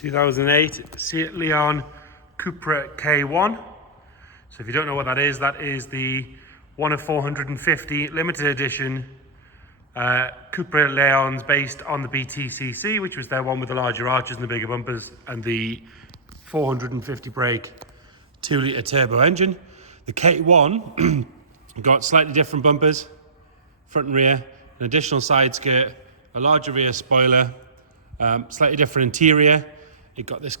2008 Seat Leon Cupra K1. So if you don't know what that is the one of 450 limited edition Cupra Leons based on the BTCC, which was their one with the larger arches and the bigger bumpers and the 450 brake 2-litre turbo engine. The K1 got slightly different bumpers, front and rear, an additional side skirt, a larger rear spoiler, slightly different interior. It got this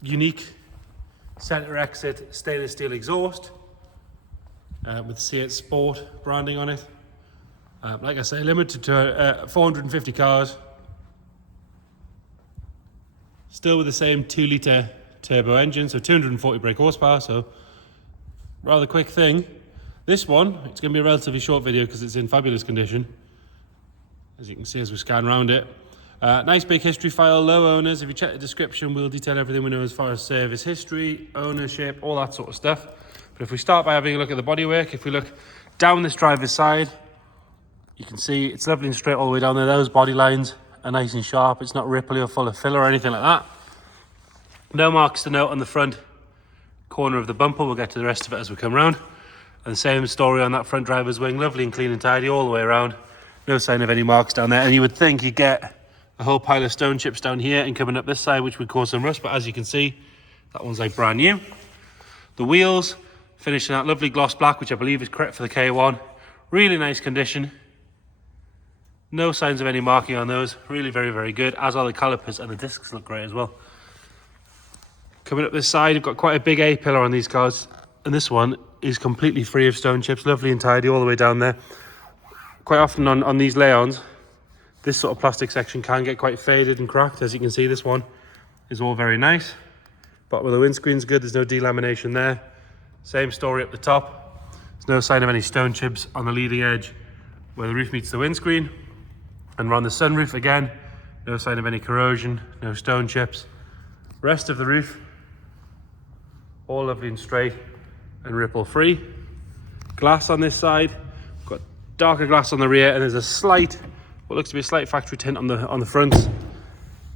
unique center exit stainless steel exhaust with Seat Sport branding on it. Like I say, limited to 450 cars. Still with the same 2-litre turbo engine, so 240 brake horsepower, so rather quick thing. This one, it's going to be a relatively short video because it's in fabulous condition, as you can see as we scan around it. Nice big history file, low owners. If you check the description, we'll detail everything we know as far as service history, ownership, all that sort of stuff. But if we start by having a look at the bodywork, if we look down this driver's side, you can see it's lovely and straight all the way down there. Those body lines are nice and sharp. It's not ripply or full of filler or anything like that. No marks to note on the front corner of the bumper. We'll get to the rest of it as we come around. And the same story on that front driver's wing. Lovely and clean and tidy all the way around. No sign of any marks down there. And you would think you'd get a whole pile of stone chips down here and coming up this side, which would cause some rust. But as you can see, that one's like brand new. The wheels finished in that lovely gloss black, which I believe is correct for the K1. Really nice condition. No signs of any marking on those. Really very, very good, as are the calipers, and the discs look great as well. Coming up this side, you've got quite a big A-pillar on these cars, and this one is completely free of stone chips, lovely and tidy all the way down there. Quite often on these Leons, this sort of plastic section can get quite faded and cracked. As you can see, this one is all very nice. Bottom of the windscreen's good, there's no delamination there. Same story up the top. There's no sign of any stone chips on the leading edge where the roof meets the windscreen. And around the sunroof again, no sign of any corrosion, no stone chips. Rest of the roof, all lovely and straight and ripple free. Glass on this side, got darker glass on the rear, and there's a slight, what looks to be a slight factory tint on the fronts,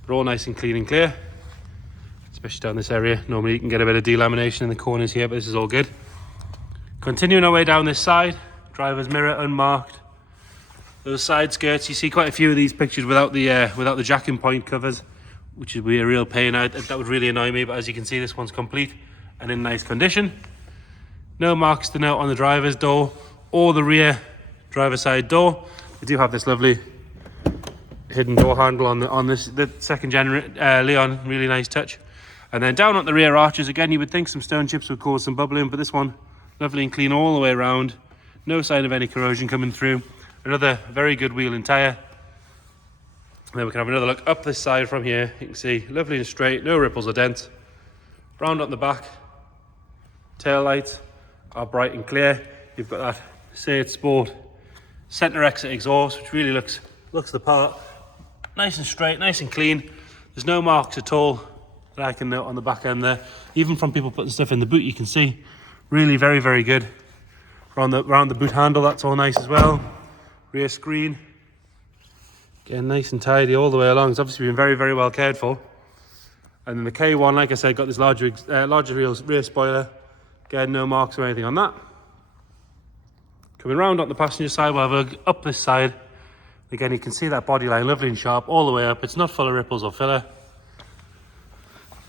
but all nice and clean and clear, especially down this area. Normally you can get a bit of delamination in the corners here, but this is all good. Continuing our way down this side, driver's mirror unmarked. Those side skirts, you see quite a few of these pictures without the jacking point covers, which would be a real pain. That would really annoy me, but as you can see, this one's complete and in nice condition. No marks to note on the driver's door or the rear driver's side door. They do have this lovely hidden door handle on the second gen Leon, really nice touch. And then down at the rear arches, again, you would think some stone chips would cause some bubbling, but this one, lovely and clean all the way around. No sign of any corrosion coming through. Another very good wheel and tyre. And then we can have another look up this side from here. You can see lovely and straight, no ripples or dents. Round on the back, tail lights are bright and clear. You've got that Seat Sport centre exit exhaust, which really looks the part. Nice and straight, nice and clean. There's no marks at all that I can note on the back end there. Even from people putting stuff in the boot, you can see really very, very good. Around the boot handle, that's all nice as well. Rear screen, again nice and tidy all the way along. It's obviously been very, very well cared for. And then the K1, like I said, got this larger rear spoiler. Again, no marks or anything on that. Coming round on the passenger side, we'll have a look up this side. Again, you can see that body line, lovely and sharp all the way up. It's not full of ripples or filler.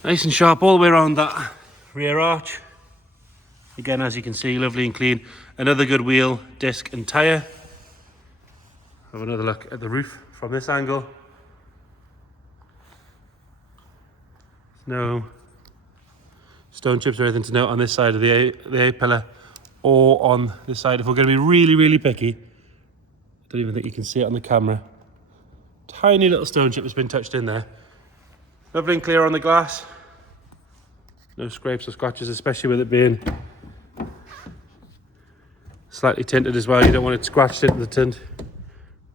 Nice and sharp all the way around that rear arch. Again, as you can see, lovely and clean. Another good wheel, disc and tyre. Have another look at the roof from this angle. No stone chips or anything to note on this side of the A-pillar or on this side. If we're going to be really, really picky, I don't even think you can see it on the camera. Tiny little stone chip has been touched in there. Lovely and clear on the glass. No scrapes or scratches, especially with it being slightly tinted as well. You don't want it scratched into the tint.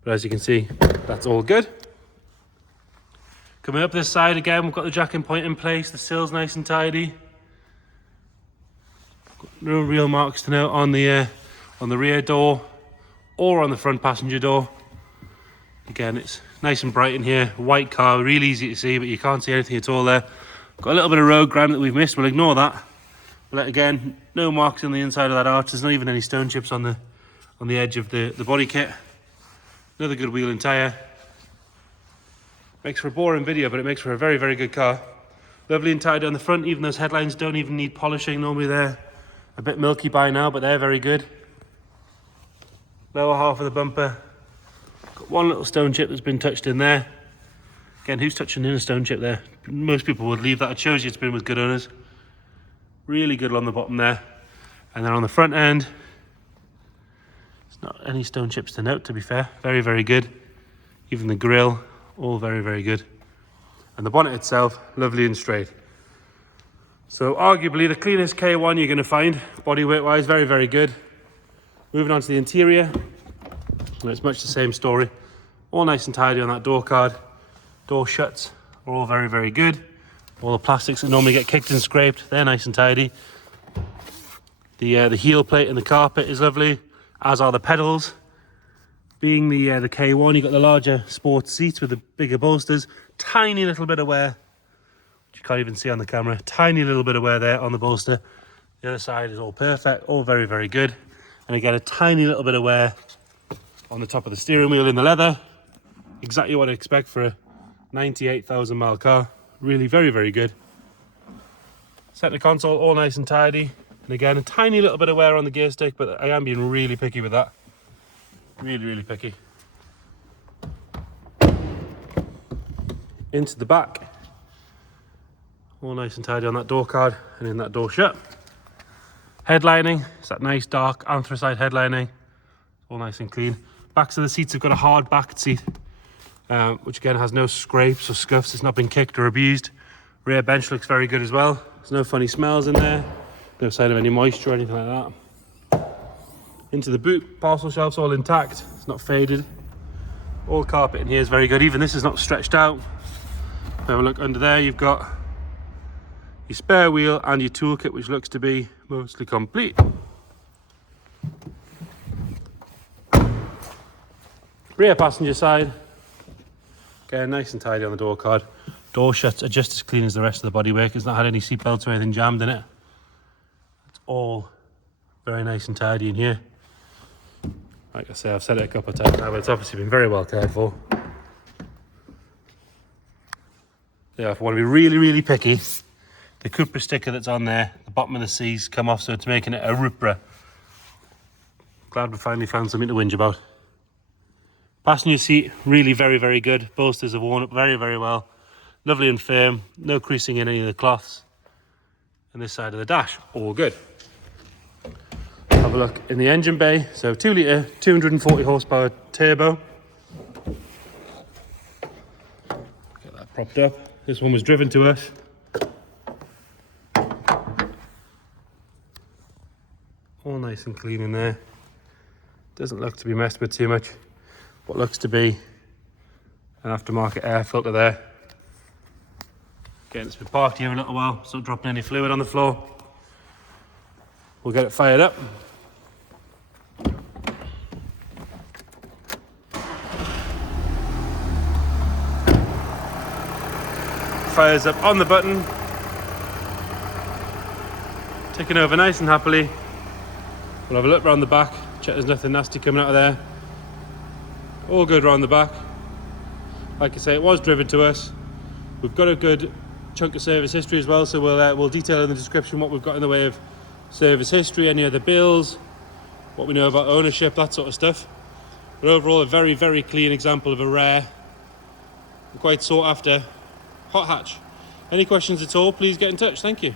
But as you can see, that's all good. Coming up this side again, we've got the jacking point in place. The sill's nice and tidy. No real marks to note on the rear door or on the front passenger door. Again, it's Nice and bright in here. White car, really easy to see, but you can't see anything at all there. Got a little bit of road grime that we've missed. We'll ignore that. But again, no marks on the inside of that arch. There's not even any stone chips on the edge of the body kit. Another good wheel and tyre. Makes for a boring video, but it makes for a very, very good car. Lovely and tidy on the front. Even those headlines don't even need polishing. Normally they're a bit milky by now, but they're very good. Lower half of the bumper. Got one little stone chip that's been touched in there. Again, who's touching in a stone chip there? Most people would leave that. It shows you it's been with good owners. Really good on the bottom there. And then on the front end, there's not any stone chips to note, to be fair. Very, very good. Even the grille, all very, very good. And the bonnet itself, lovely and straight. So arguably the cleanest K1 you're going to find, bodyweight wise, very, very good. Moving on to the interior. And it's much the same story. All nice and tidy on that door card. Door shuts are all very, very good. All the plastics that normally get kicked and scraped, they're nice and tidy. The heel plate in the carpet is lovely, as are the pedals. Being the K1, you've got the larger sports seats with the bigger bolsters. Tiny little bit of wear, which you can't even see on the camera. Tiny little bit of wear there on the bolster. The other side is all perfect, all very, very good. And again, a tiny little bit of wear on the top of the steering wheel in the leather. Exactly what I expect for a 98,000 mile car. Really very, very good. Center console, all nice and tidy. And again, a tiny little bit of wear on the gear stick, but I am being really picky with that. Really, really picky. Into the back. All nice and tidy on that door card and in that door shut. Headlining, it's that nice dark anthracite headlining. All nice and clean. Backs of the seats have got a hard backed seat. Which again has no scrapes or scuffs. It's not been kicked or abused. Rear bench looks very good as well. There's no funny smells in there. No sign of any moisture or anything like that. Into the boot, parcel shelves all intact. It's not faded. All carpet in here is very good. Even this is not stretched out. Have a look under there. You've got your spare wheel and your toolkit, which looks to be mostly complete. Rear passenger side. Again, nice and tidy on the door card. Door shuts are just as clean as the rest of the bodywork. It's not had any seat belts or anything jammed in it. It's all very nice and tidy in here. Like I say, I've said it a couple of times now, but it's obviously been very well cared for. Yeah, if I want to be really, really picky, the Cupra sticker that's on there, the bottom of the C's come off, so it's making it a Cupra. Glad we finally found something to whinge about. Passenger seat, really very, very good. Bolsters have worn up very, very well. Lovely and firm. No creasing in any of the cloths. And this side of the dash, all good. Have a look in the engine bay. So 2 litre, 240 horsepower turbo. Get that propped up. This one was driven to us. All nice and clean in there. Doesn't look to be messed with too much. What looks to be an aftermarket air filter there. Again, it's been parked here a little while, so not dropping any fluid on the floor. We'll get it fired up. Fires up on the button. Ticking over nice and happily. We'll have a look around the back, check there's nothing nasty coming out of there. All good around the back. Like I say, it was driven to us. We've got a good chunk of service history as well, so we'll detail in the description what we've got in the way of service history, any other bills, what we know about ownership, that sort of stuff. But overall, a very, very clean example of a rare and quite sought after hot hatch. Any questions at all, please get in touch. Thank you.